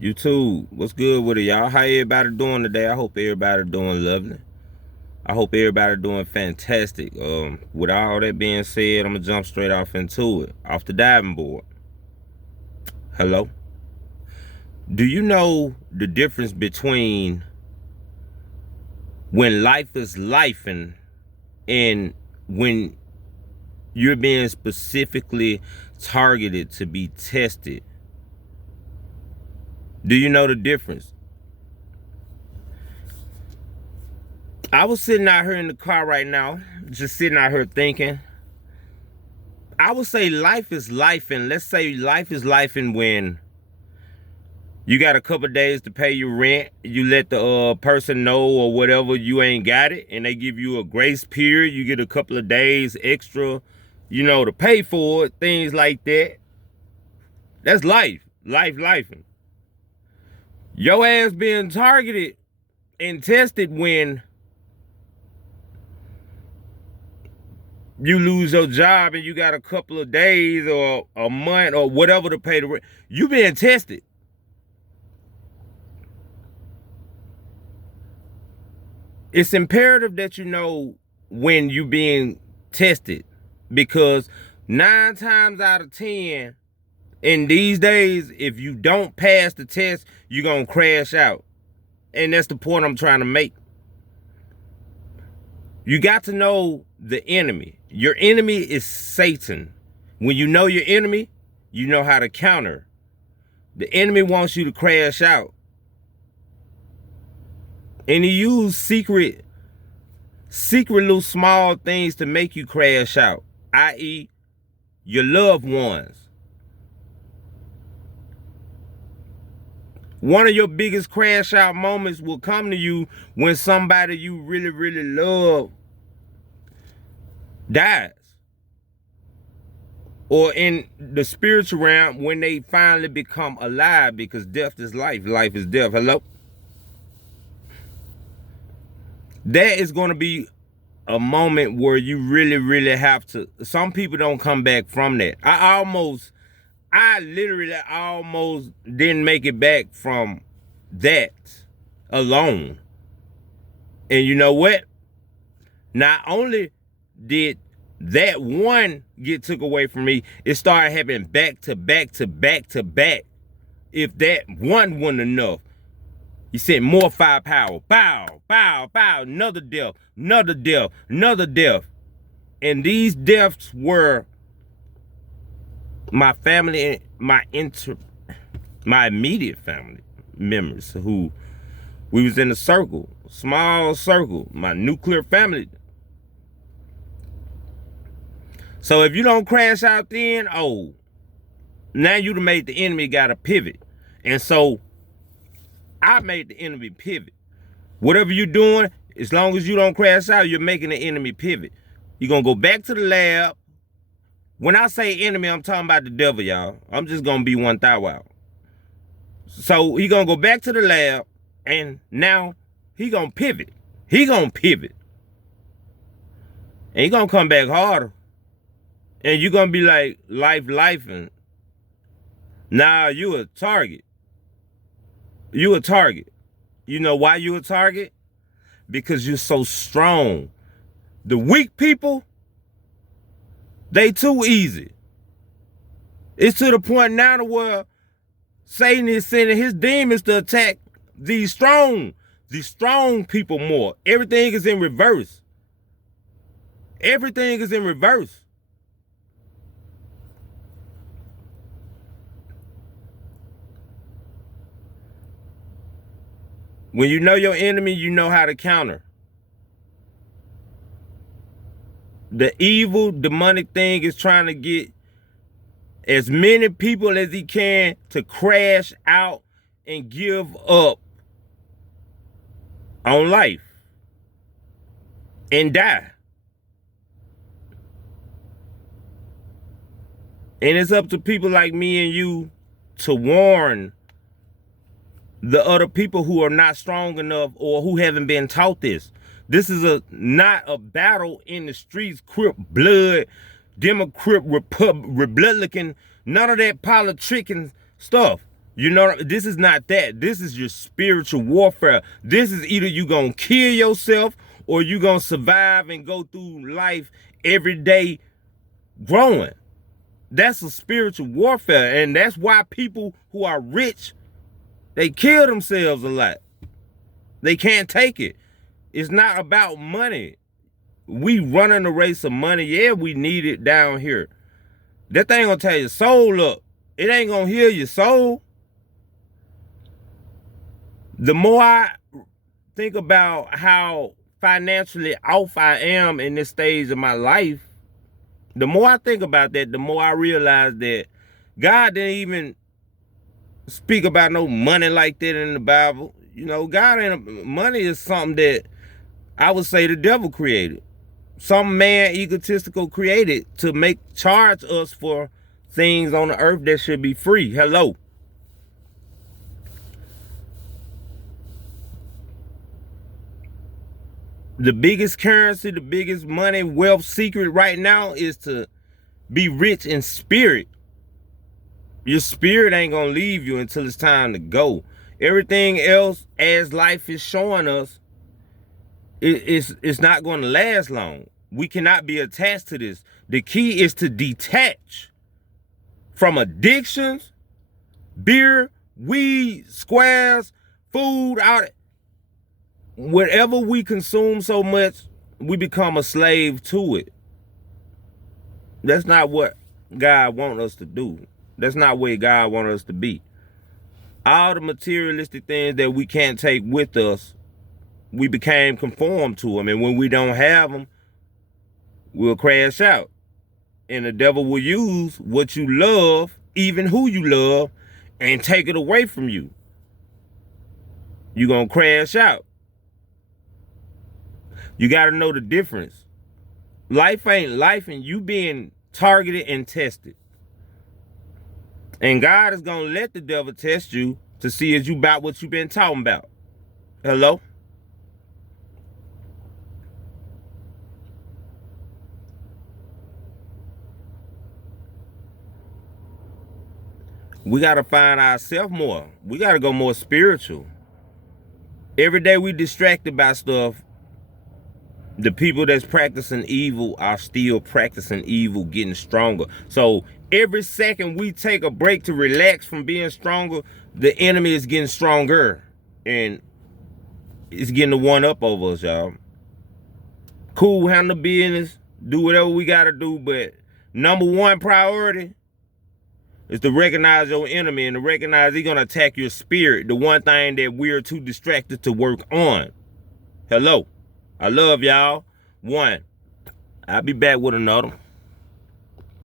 YouTube, what's good with it, y'all? How everybody doing today? I hope everybody doing lovely. I hope everybody doing fantastic. With all that being said, I'm gonna jump straight off into it. Off the diving board. Hello? Do you know the difference between when life is lifing and when you're being specifically targeted to be tested? Do you know the difference? I was sitting out here in the car right now, just sitting out here thinking. I would say life is life, and let's say life is life, and when you got a couple days to pay your rent, you let the person know or whatever you ain't got it, and they give you a grace period. You get a couple of days extra, to pay for it, things like that. That's life, lifing. Your ass being targeted and tested when you lose your job and you got a couple of days or a month or whatever to pay the rent. You being tested. It's imperative that you know when you being tested, because 9 times out of 10 in these days, if you don't pass the test, you're gonna crash out. And that's the point I'm trying to make. You got to know the enemy. Your enemy is Satan. When you know your enemy, you know how to counter. The enemy wants you to crash out. And he used secret little small things to make you crash out, i.e. your loved ones. One of your biggest crash out moments will come to you when somebody you really, really love dies. Or in the spiritual realm, when they finally become alive, because death is life, life is death. Hello? That is going to be a moment where you really, really have to. Some people don't come back from that. I literally almost didn't make it back from that alone. And you know what? Not only did that one get took away from me, it started happening back to back to back to back. If that one wasn't enough, he said more firepower. Bow, bow, bow. Another death, another death, another death. And these deaths were my family, my immediate family members who we was in a circle, small circle, my nuclear family. So if you don't crash out then, now you done made the enemy got to pivot. And so I made the enemy pivot. Whatever you're doing, as long as you don't crash out, you're making the enemy pivot. You're going to go back to the lab. When I say enemy, I'm talking about the devil, y'all. I'm just going to be one thou out. So he going to go back to the lab, and now he going to pivot. He going to pivot. And he going to come back harder. And you're going to be like, life, and now you a target. You a target. You know why you a target? Because you're so strong. The weak people, they too easy. It's to the point now to where Satan is sending his demons to attack these strong people more. Everything is in reverse. Everything is in reverse. When you know your enemy, you know how to counter. The evil, demonic thing is trying to get as many people as he can to crash out and give up on life and die. And it's up to people like me and you to warn the other people who are not strong enough or who haven't been taught this. This is not a battle in the streets, Crip blood, Democrat, Republican, none of that politicking stuff. You know, this is not that. This is your spiritual warfare. This is either you gonna kill yourself or you gonna survive and go through life every day growing. That's a spiritual warfare. And that's why people who are rich, they kill themselves a lot. They can't take it. It's not about money. We running a race of money. Yeah, we need it down here. That thing gonna tear your soul up. It ain't gonna heal your soul. The more I think about how financially off I am in this stage of my life, the more I think about that, the more I realize that God didn't even speak about no money like that in the Bible. You know, money is something that I would say the devil created. Some man egotistical created to charge us for things on the earth that should be free. Hello. The biggest currency, the biggest money, wealth secret right now is to be rich in spirit. Your spirit ain't gonna leave you until it's time to go. Everything else, as life is showing us, it's not gonna last long. We cannot be attached to this. The key is to detach from addictions, beer, weed, squares, food, out. Whatever we consume so much, we become a slave to it. That's not what God wants us to do. That's not where God wants us to be. All the materialistic things that we can't take with us, we became conformed to them. And when we don't have them, we'll crash out. And the devil will use what you love, even who you love, and take it away from you. You're going to crash out. You got to know the difference. Life ain't life, and you being targeted and tested. And God is going to let the devil test you to see if you about what you've been talking about. Hello? We got to find ourselves more. We got to go more spiritual. Every day we distracted by stuff. The people that's practicing evil are still practicing evil, getting stronger. So every second we take a break to relax from being stronger, the enemy is getting stronger. And it's getting the one up over us, y'all. Cool, handle business, do whatever we got to do. But number one priority is to recognize your enemy and to recognize he's going to attack your spirit. The one thing that we're too distracted to work on. Hello. I love y'all. One. I'll be back with another.